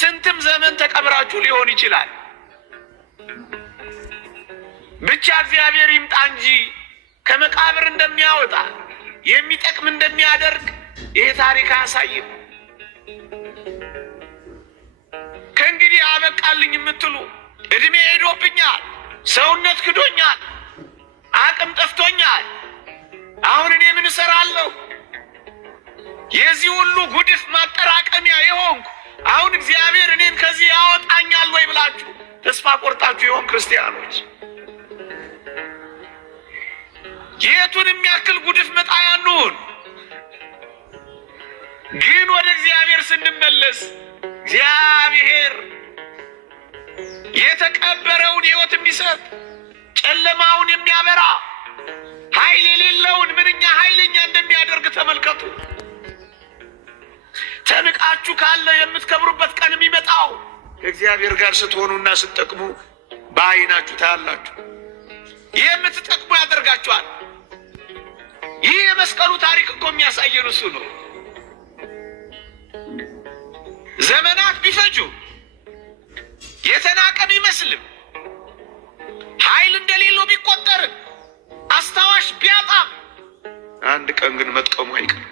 ስንትም ዘመን ተቀብራችሁ ሊሆን ይችላል። ብቻ እግዚአብሔር ይምጣ እንጂ ከመቃብር እንደሚያወጣ የሚጠቅም እንደሚያደርግ ይሄ ታሪክ አያሳይም። ከእንግዲህ አበቃልኝ የምትሉ እድሜ ሄዶብኛል፣ ሰውነት ክዶኛል፣ አቅም ጠፍቶኛል፣ አሁን እኔ ምን እሰራለሁ? የዚህ ሁሉ ጉድፍ ማጠራቀሚያ የሆንኩ አሁን እግዚአብሔር እኔን ከዚህ ያወጣኛል ወይ ብላችሁ ተስፋ ቆርጣችሁ የሆን ክርስቲያኖች የቱን የሚያክል ጉድፍ መጣያ እንሁን፣ ግን ወደ እግዚአብሔር ስንመለስ እግዚአብሔር የተቀበረውን ሕይወት የሚሰጥ ጨለማውን የሚያበራ ኃይል የሌለውን ምንኛ ኃይለኛ እንደሚያደርግ ተመልከቱ። ተንቃችሁ ካለ የምትከብሩበት ቀን የሚመጣው ከእግዚአብሔር ጋር ስትሆኑና ስትጠቅሙ በዓይናችሁ ታያላችሁ። የምትጠቅሙ ያደርጋችኋል። ይህ የመስቀሉ ታሪክ እኮ የሚያሳየን እሱ ነው። ዘመናት ቢፈጁ የተናቀ ቢመስልም ኃይል እንደሌለው ቢቆጠርም አስታዋሽ ቢያጣም አንድ ቀን ግን መጥቀሙ አይቀርም።